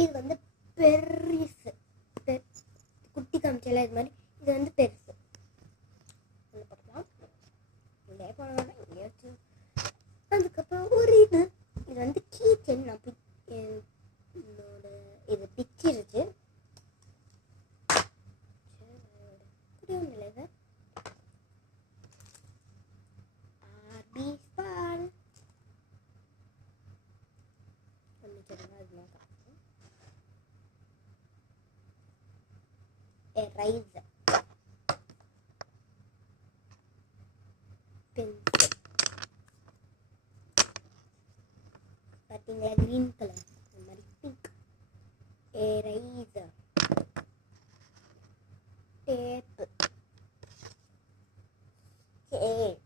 இது வந்து பெருசு. குட்டி காமிச்சல இது மாதிரி, இது வந்து பெருசு. போட்டுக்கலாம். இங்கே போனோம்னா இங்கே வச்சு. அதுக்கப்புறம் ஒரு இது வந்து கீ செயின். நான் என்னோட இது பிச்சிருச்சு. இப்படி ஒன்றும் இல்லை. இது ஆர்பி ஸ்பான் eraser, pencil. பார்த்தீங்களா green color இந்த மாதிரி pink. eraser, tape, scale,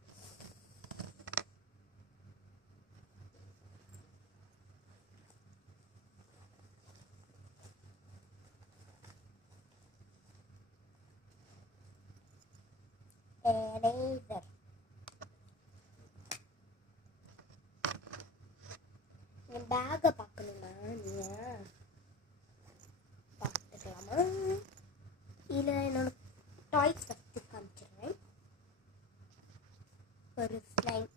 eraser. என் பேக்கை பார்க்கணுமா நீங்கள் பார்த்துக்கலாமா? இதில் என்னோட டாய்ஸ் ஃபஸ்ட்டு காமிச்சிடுறேன். ஒரு ஸ்லைம்.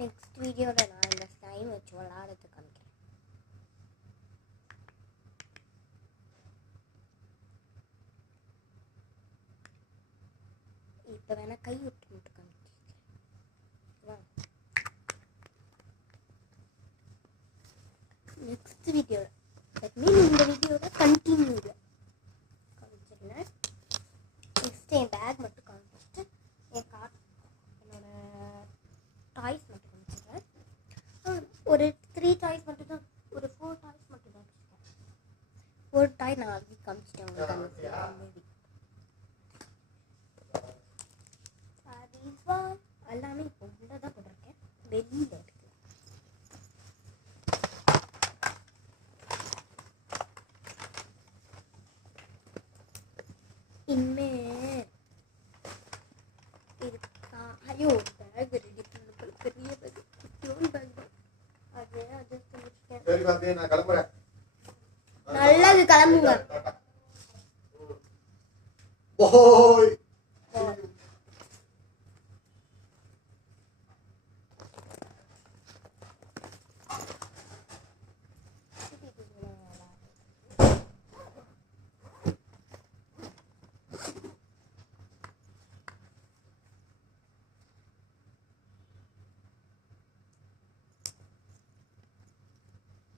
நெக்ஸ்ட் வீடியோவில் நான் இந்த ஸ்லைம் வச்சு விளாடுறது காமிக்கிறேன். இப்போ வேணா கை விட்டு மட்டும் காமிச்சிருக்கேன். நெக்ஸ்ட் வீடியோவில் தட் மீன் இந்த வீடியோவில் கண்டினியூவில் காமிச்சிருந்தேன். நெக்ஸ்ட் என் பேக் மட்டும் காமிச்சிட்டு என்னோட டாய்ஸ் மட்டும் காமிச்சிடுறேன். ஒரு 3 டாய்ஸ் மட்டும் தான், ஒரு 4 டாய்ஸ் மட்டும் தான் வச்சுருக்கேன். 4 டாய் நான் ஆல்ரெடி காமிச்சிட்டேன் உங்களுக்கு. எல்லாமே இப்போ உள்ள தான் போட்டிருக்கேன், வெளியில் இருக்கு. இனிமே இருக்கா? ஐயோ பேக் ரெடி பண்ண பெரிய பேக், குட்டியோன் பேக் தான் அது. அட்ஜஸ்ட் பண்ணிருக்கேன். நல்லது, கிளம்புங்க.